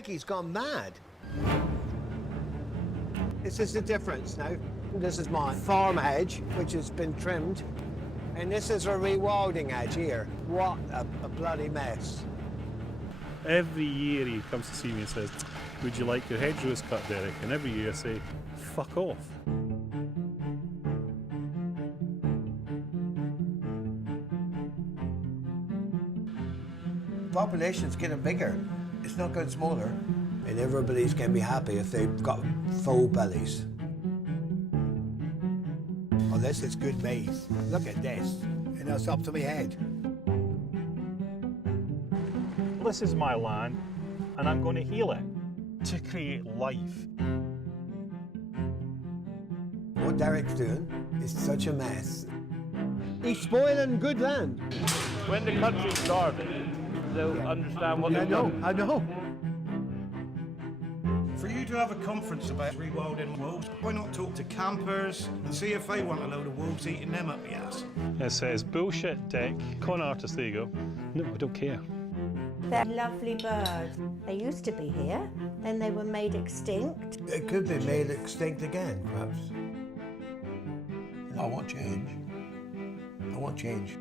like he's gone mad. This is the difference now. This is my farm hedge, which has been trimmed. And this is a rewilding hedge here. What a bloody mess. Every year he comes to see me and says, would you like your hedgerows cut, Derek? And every year I say, fuck off. Population's getting bigger. It's not getting smaller. And everybody's going to be happy if they've got full bellies. Oh, this is good maize. Look at this. And that's up to my head. This is my land, and I'm going to heal it to create life. What Derek's doing is such a mess. He's spoiling good land. When the country started, they'll understand what they've done. I know. For you to have a conference about rewilding wolves, why not talk to campers and see if they want a load of wolves eating them up the ass? It says, bullshit, Dick. Con artist, there you go. No, I don't care. They're lovely birds. They used to be here, then they were made extinct. It could be made extinct again, perhaps. I want change. I want change.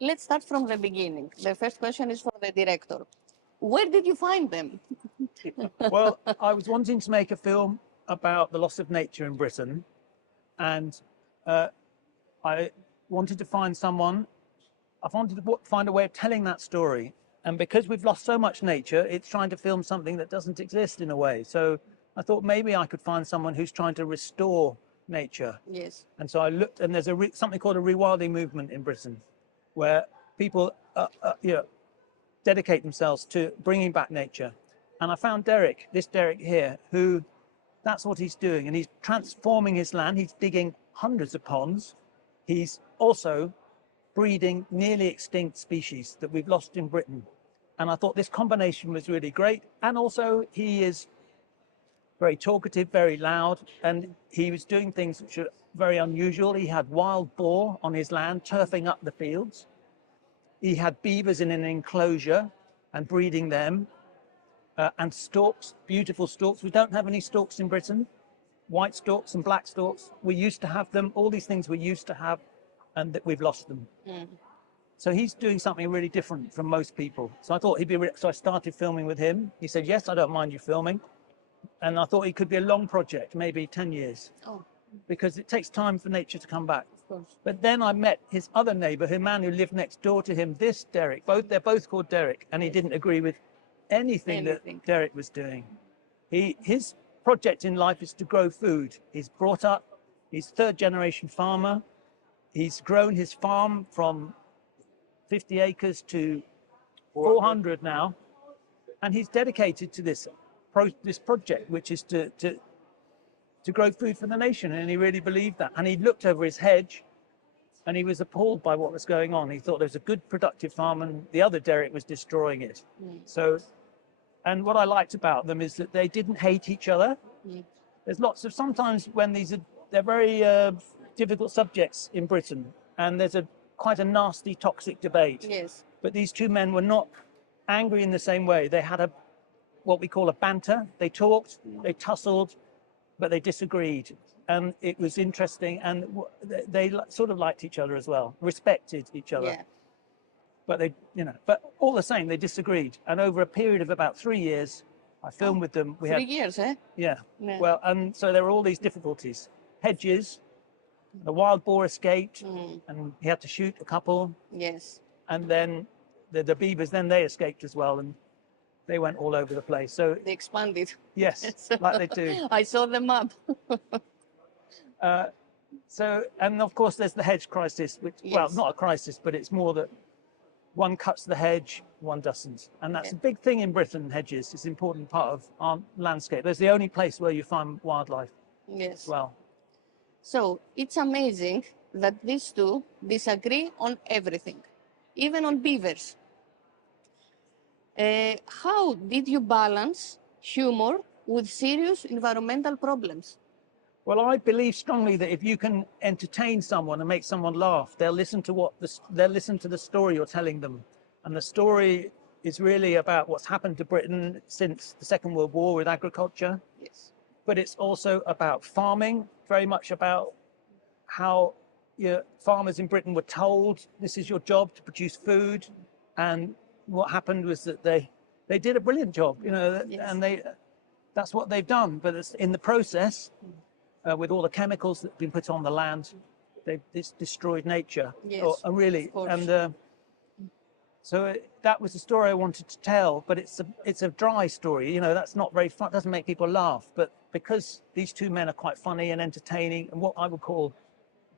Let's start from the beginning. The first question is for the director. Where did you find them? Well, I was wanting to make a film about the loss of nature in Britain, and I wanted to find someone. I wanted to find a way of telling that story, and because we've lost so much nature, it's trying to film something that doesn't exist in a way. So I thought maybe I could find someone who's trying to restore nature. Yes. And so I looked, and there's something called a rewilding movement in Britain, where people dedicate themselves to bringing back nature. And I found Derek, this Derek here, who that's what he's doing. And he's transforming his land. He's digging hundreds of ponds. He's also breeding nearly extinct species that we've lost in Britain. And I thought this combination was really great. And also he is very talkative, very loud, and he was doing things which are very unusual. He had wild boar on his land, turfing up the fields. He had beavers in an enclosure and breeding them, and storks, beautiful storks. We don't have any storks in Britain, white storks and black storks. We used to have them. All these things we used to have, and that we've lost them. Mm. So he's doing something really different from most people. So I thought he'd be, so I started filming with him. He said, yes, I don't mind you filming. And I thought it could be a long project, maybe 10 years. Oh. Because it takes time for nature to come back. Of course. But then I met his other neighbor, a man who lived next door to him, this Derek. They're both called Derek, and he didn't agree with anything that Derek was doing. His project in life is to grow food. He's brought up, he's third generation farmer. He's grown his farm from 50 acres to 400 now. And he's dedicated to this project, which is to grow food for the nation. And he really believed that. And he looked over his hedge and he was appalled by what was going on. He thought there was a good productive farm and the other Derek was destroying it. Mm. So, and what I liked about them is that they didn't hate each other. Mm. There's lots of, sometimes when they're very difficult subjects in Britain, and there's quite a nasty, toxic debate. Yes. But these two men were not angry in the same way. They had what we call a banter. They talked, they tussled, but they disagreed. And it was interesting, and they sort of liked each other as well, respected each other. Yeah. But but all the same, they disagreed. And over a period of about 3 years, I filmed with them. 3 years, eh? Yeah. Well, and so there were all these difficulties. Hedges, the wild boar escaped, and he had to shoot a couple. Yes. And then the beavers, then they escaped as well, and they went all over the place. So they expanded. Yes, like they do. I saw them up. And of course, there's the hedge crisis, which, well, not a crisis, but it's more that one cuts the hedge, one doesn't. And that's a big thing in Britain, hedges. It's an important part of our landscape. There's the only place where you find wildlife. Yes. As well. So it's amazing that these two disagree on everything, even on beavers. How did you balance humor with serious environmental problems? Well, I believe strongly that if you can entertain someone and make someone laugh, they'll listen to the story you're telling them, and the story is really about what's happened to Britain since the Second World War with agriculture. Yes. But it's also about farming, very much about how farmers in Britain were told this is your job to produce food, and what happened was that they did a brilliant job, Yes. and that's what they've done. But it's in the process, with all the chemicals that have been put on the land, they've destroyed nature. Yes, Really, of course. and so that was the story I wanted to tell. But it's a dry story, that's not very fun. Doesn't make people laugh. But because these two men are quite funny and entertaining, and what I would call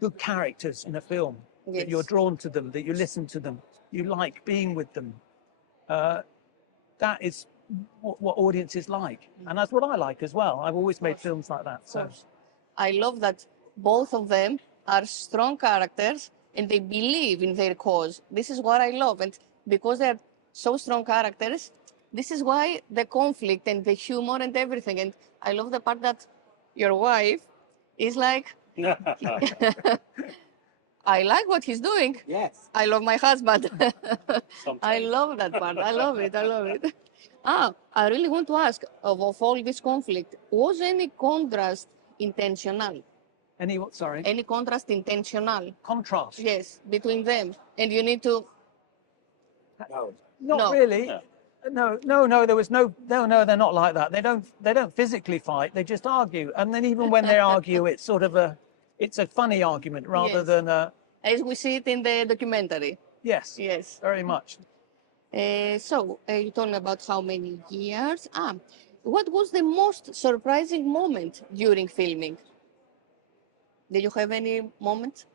good characters in a film, Yes. that you're drawn to them, that you listen to them, you like being with them. That is what audiences like, and that's what I like as well. I've always made films like that. So I love that both of them are strong characters and they believe in their cause. This is what I love. And because they're so strong characters, this is why the conflict and the humor and everything. And I love the part that your wife is like, I like what he's doing. Yes. I love my husband. I love that part. I love it. I really want to ask, of all this conflict, was any contrast intentional? any what? Sorry, Any contrast intentional? contrast? Yes, between them. And you need to, No. Not No. really. No. There was no. No. They're not like that. They don't physically fight. They just argue, and then even when they argue, it's sort of it's a funny argument rather Yes. than as we see it in the documentary. yes. Yes. Very much. So you told me about how many years. What was the most surprising moment during filming? Did you have any moment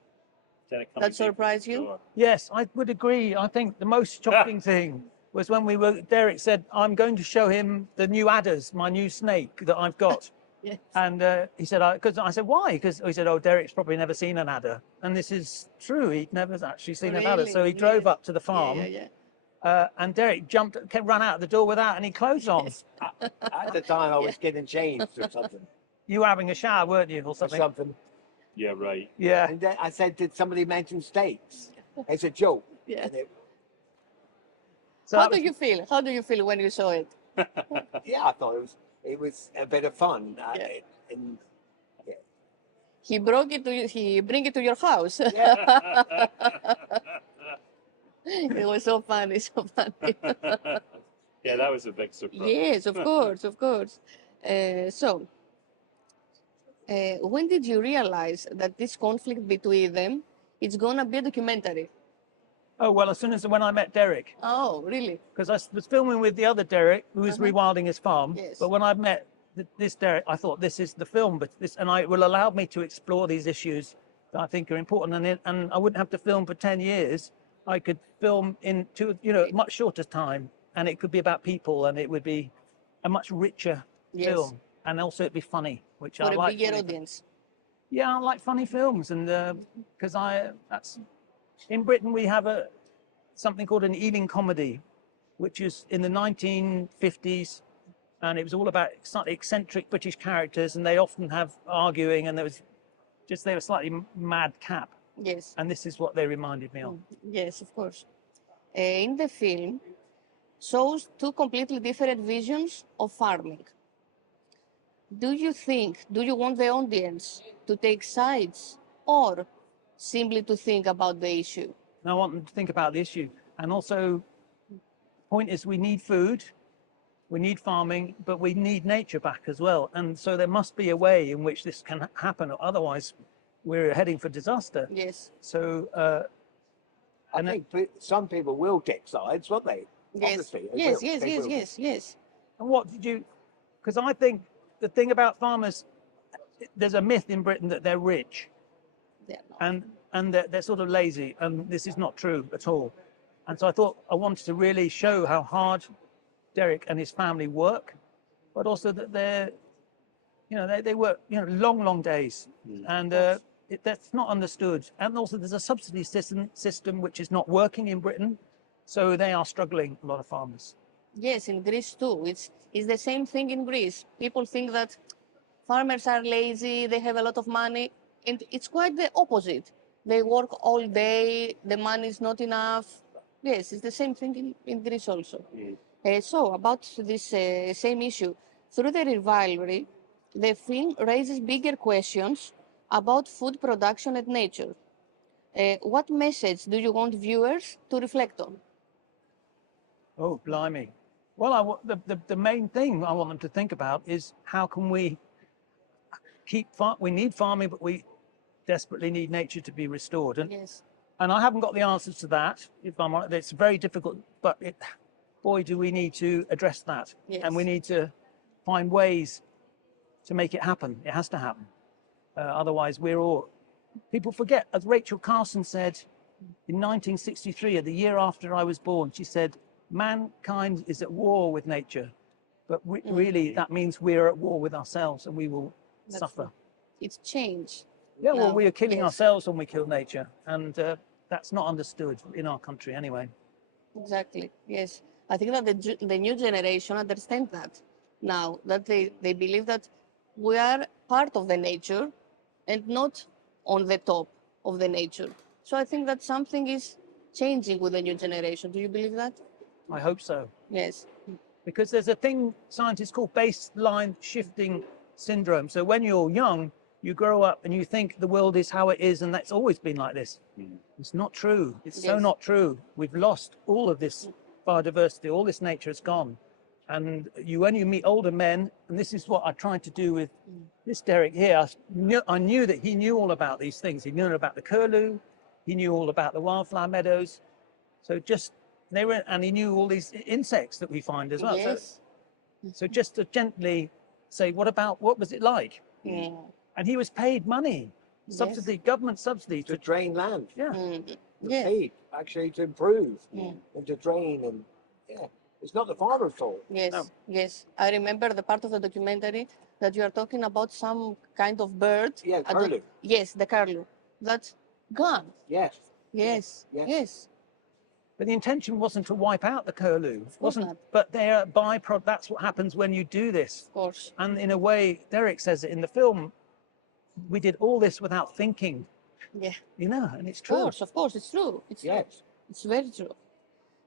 that surprised you? Yes, I would agree. I think the most shocking thing was when Derek said, I'm going to show him the new adders, my new snake that I've got. Yes. And he said, because I said, why? Because he said, oh, Derek's probably never seen an adder. And this is true. He'd never actually seen an adder. So he Really? drove Yes. up to the farm. Yeah. And Derek ran out the door without any clothes on. At the time, I was getting changed or something. You were having a shower, weren't you, or something? Yeah, right. Yeah. And then I said, did somebody mention steaks? It's a joke. Yeah. And So How that do you feel? How do you feel when you saw it? yeah, I thought it was a bit of fun. Yeah. And He bring it to your house. It was so funny, so funny. Yeah, that was a big surprise. Yes, of course. So, when did you realize that this conflict between them is gonna be a documentary? Oh, well, as soon as when I met Derek, Oh, really? because I was filming with the other Derek who was rewilding his farm. Yes. But when I met this Derek, I thought this is the film, and it will allow me to explore these issues that I think are important. And I wouldn't have to film for 10 years. I could film in much shorter time, and it could be about people, and it would be a much richer Yes. film, and also it'd be funny, which For I a like. bigger audience. Yeah, I like funny films, and because that's in Britain we have something called an evening comedy, which is in the 1950s, and it was all about slightly eccentric British characters, and they often have arguing, and they were slightly madcap, Yes. and this is what they reminded me of. Yes, of course. In the film, shows two completely different visions of farming. Do you want the audience to take sides or simply to think about the issue? And I want them to think about the issue, and also, point is we need food, we need farming, but we need nature back as well, and so there must be a way in which this can happen, or otherwise we're heading for disaster. Yes. So I think some people will take sides, won't they? Yes. Obviously, they Yes, will. yes, They yes, will. yes, yes. and what did you, because I think the thing about farmers, there's a myth in Britain that they're rich They're not. and they're sort of lazy, and this is not true at all. And so I thought I wanted to really show how hard Derek and his family work, but also that they work long days, and that's not understood. And also there's a subsidy system which is not working in Britain, so they are struggling, a lot of farmers. Yes, in Greece too. It's the same thing in Greece. People think that farmers are lazy, they have a lot of money, and it's quite the opposite. They work all day, the money is not enough. Yes, it's the same thing in Greece also. So, about this same issue, through the rivalry, the film raises bigger questions about food production and nature. What message do you want viewers to reflect on? Oh, blimey. Well, the main thing I want them to think about is how can we we need farming, but we desperately need nature to be restored. Yes. And I haven't got the answers to that, if I'm honest. It's very difficult, but boy, do we need to address that. Yes. And we need to find ways to make it happen. It has to happen. Otherwise, people forget, as Rachel Carson said in 1963, the year after I was born, she said, mankind is at war with nature, but really that means we're at war with ourselves and we will suffer. It's change. Yeah, well, we are killing Yes. ourselves when we kill nature, and that's not understood in our country anyway. Exactly, yes. I think that the new generation understand that now, that they believe that we are part of the nature and not on the top of the nature. So I think that something is changing with the new generation. Do you believe that? I hope so. Yes. Because there's a thing scientists call baseline shifting syndrome. So when you're young, you grow up and you think the world is how it is and that's always been like this. It's not true. It's so Yes. not true. We've lost all of this biodiversity, all this nature is gone. And when you meet older men, and this is what I tried to do with this Derek here, I knew that he knew all about these things. He knew about the curlew, he knew all about the wildflower meadows. So and he knew all these insects that we find as well. Yes. So just to gently say, what was it like? Yeah. And he was paid money, subsidy, government subsidy To drain land. yeah. Yes. Paid, actually, to improve and to drain. And yeah, it's not the farmer's fault. Yes, No. yes. I remember the part of the documentary that you are talking about some kind of bird. Yeah, I don't- curlew. Yes, the curlew. That's gone. Yes. Yes, Yes. yes. But the intention wasn't to wipe out the curlew. course not. But they're byproduct. That's what happens when you do this. Of course. And in a way, Derek says it in the film, we did all this without thinking, Yeah. and it's Of true. course, it's true. It's true. Yes. It's very true.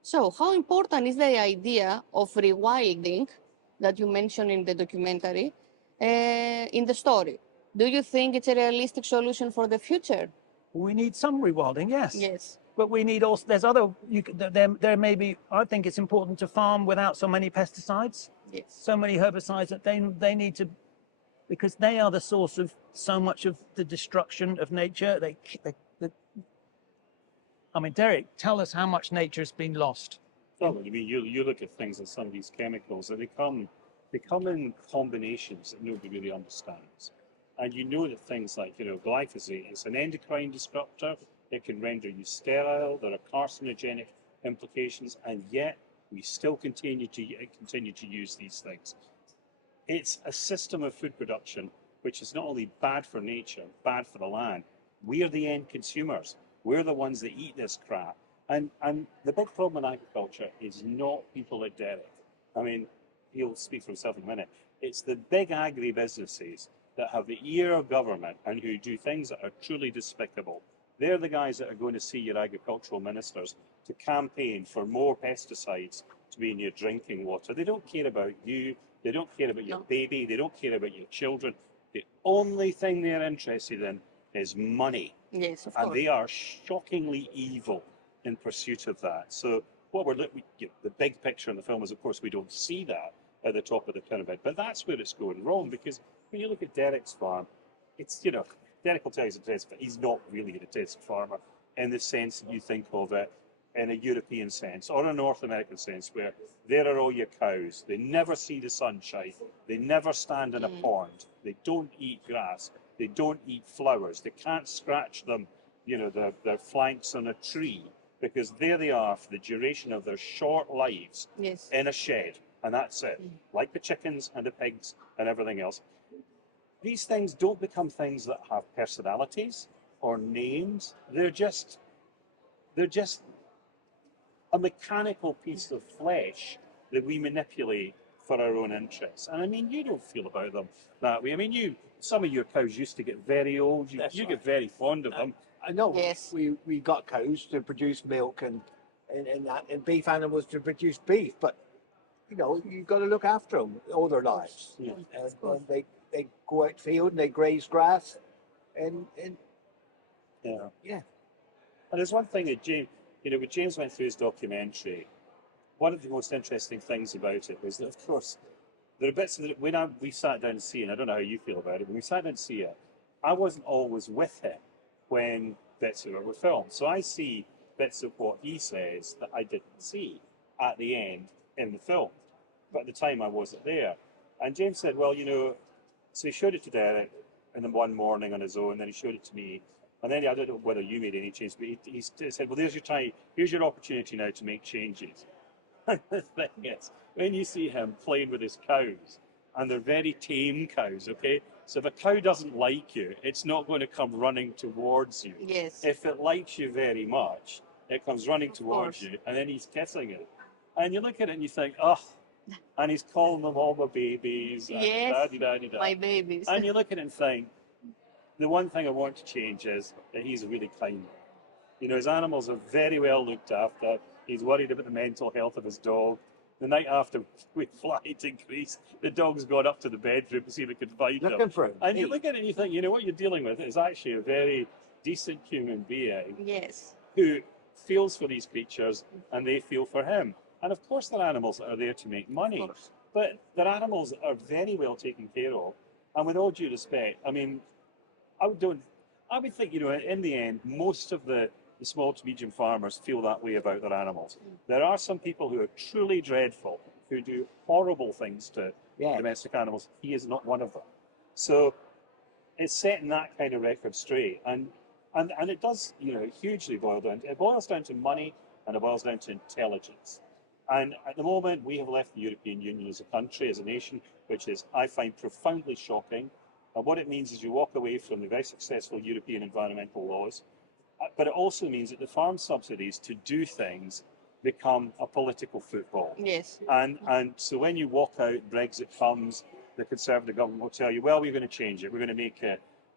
So, how important is the idea of rewilding that you mentioned in the documentary in the story? Do you think it's a realistic solution for the future? We need some rewilding, yes. Yes. But we need also, there's other, there may be, I think it's important to farm without so many pesticides, Yes. so many herbicides that they need to, because they are the source of so much of the destruction of nature. I mean, Derek, tell us how much nature has been lost. Well, I mean, you look at things like some of these chemicals, and they come in combinations that nobody really understands. And you know that things like, glyphosate is an endocrine disruptor. It can render you sterile. There are carcinogenic implications, and yet we still continue to use these things. It's a system of food production which is not only bad for nature, bad for the land. We are the end consumers. We're the ones that eat this crap. And the big problem in agriculture is not people like Derek. I mean, he'll speak for himself in a minute. It's the big agri-businesses that have the ear of government and who do things that are truly despicable. They're the guys that are going to see your agricultural ministers to campaign for more pesticides to be in your drinking water. They don't care about you. They don't care about your baby. They don't care about your children. The only thing they're interested in is money. Yes, of And course. they are shockingly evil in pursuit of that. So what the big picture in the film is, of course, we don't see that at the top of the pyramid, but that's where it's going wrong, because when you look at Derek's farm, it's, Derek will tell you he's not really an intensive farmer in the sense that you think of it in a European sense or a North American sense, where there are all your cows. They never see the sunshine. They never stand in a pond. They don't eat grass. They don't eat flowers. They can't scratch them, their flanks on a tree, because there they are for the duration of their short lives Yes. in a shed, and that's it. Like the chickens and the pigs and everything else. These things don't become things that have personalities or names. They're just a mechanical piece of flesh that we manipulate for our own interests. And I mean, you don't feel about them that way. I mean, some of your cows used to get very old. You get very fond of them. I know. Yes. We got cows to produce milk and beef animals to produce beef, but you know, you've got to look after them all their lives. Yeah. And they go out field and they graze grass, and Yeah. And there's one thing that James, when James went through his documentary, one of the most interesting things about it was that, of course, there are bits of it, when we sat down to see it, and I don't know how you feel about it, when we sat down to see it, I wasn't always with him when bits of it were filmed. So I see bits of what he says that I didn't see at the end in the film. But at the time I wasn't there. And James said, well, so he showed it to Derek and then one morning on his own, then he showed it to me. And then I don't know whether you made any changes, but he said, well, here's your opportunity now to make changes. The thing is, when you see him playing with his cows, and they're very tame cows, okay? So if a cow doesn't like you, it's not going to come running towards you. Yes. If it likes you very much, it comes running towards you, and then he's kissing it. And you look at it and you think, oh, and he's calling them all my babies. And Yes, da-di-da-di-da. my babies. And you look at it and think, the one thing I want to change is that he's a really kind man. His animals are very well looked after. He's worried about the mental health of his dog. The night after we fly to Greece, the dog's gone up to the bedroom to see if it could find him. looking for him. And you look at it and you think, what you're dealing with is actually a very decent human being Yes. who feels for these creatures and they feel for him. And of course they're animals that are there to make money, but they're animals that are very well taken care of. And with all due respect, I mean, I would think, in the end, most of the small to medium farmers feel that way about their animals. There are some people who are truly dreadful, who do horrible things to domestic animals. He is not one of them. So it's setting that kind of record straight. And it does, hugely boil down. It boils down to money and it boils down to intelligence. And at the moment, we have left the European Union as a country, as a nation, which is, I find, profoundly shocking. And what it means is you walk away from the very successful European environmental laws, but it also means that the farm subsidies to do things become a political football. Yes. And so when you walk out, Brexit comes, the Conservative government will tell you, well, we're going to change it. We're going to make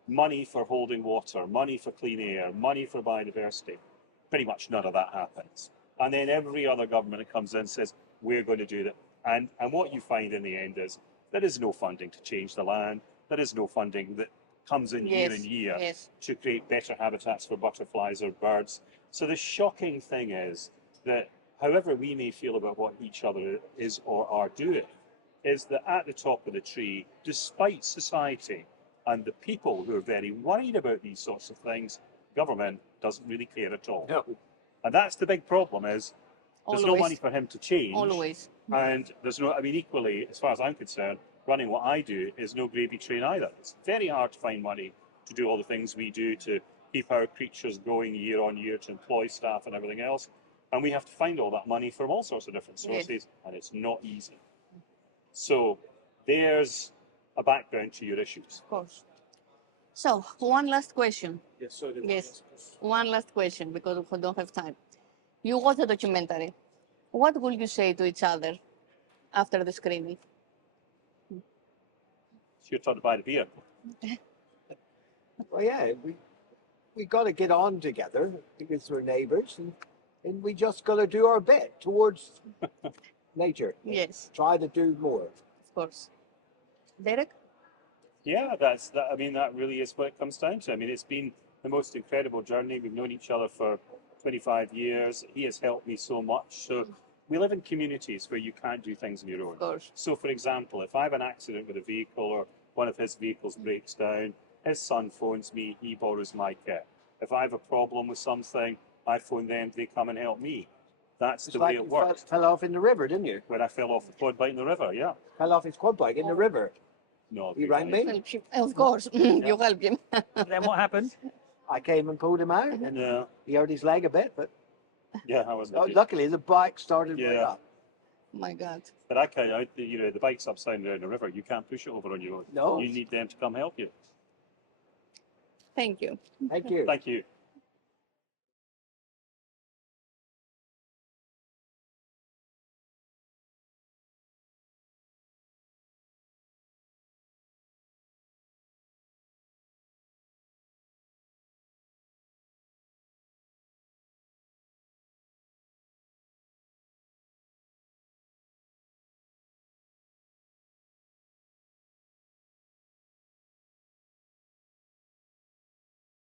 money for holding water, money for clean air, money for biodiversity. Pretty much none of that happens. And then every other government that comes in says, we're going to do that. And what you find in the end is there is no funding to change the land. There is no funding that comes in year and year to create better habitats for butterflies or birds. So the shocking thing is that however we may feel about what each other is or are doing, is that at the top of the tree, despite society and the people who are very worried about these sorts of things, government doesn't really care at all. No. And that's the big problem is there's no money for him to change. Always. And there's no, equally, as far as I'm concerned, running what I do is no gravy train either. It's very hard to find money to do all the things we do to keep our creatures going year on year, to employ staff and everything else. And we have to find all that money from all sorts of different sources, and it's not easy. So there's a background to your issues. Of course. So, one last question. Yes, so Yes, one last question because we don't have time. You watch the documentary. What will you say to each other after the screening? You're trying to buy the beer. Well, yeah, we got to get on together because we're neighbours, and we just got to do our bit towards nature. Yes. Try to do more. Of course. Derek? Yeah, that really is what it comes down to. I mean, it's been the most incredible journey. We've known each other for 25 years. He has helped me so much. So we live in communities where you can't do things on your own. Of course. So, for example, if I have an accident with a vehicle or one of his vehicles breaks down, his son phones me, he borrows my kit. If I have a problem with something, I phone them, they come and help me. That's the way it works. Fell off in the river, didn't you? When I fell off the quad bike in the river, yeah. Fell off his quad bike in the river. No, He rang me. Help him. Of course. You help him. Then what happened? I came and pulled him out, and Yeah, he hurt his leg a bit, but I was. luckily the bike started right Yeah. up. My God. But I can't, the bike's upside down the river. You can't push it over on your own. No. You need them to come help you. Thank you. Thank you. Thank you.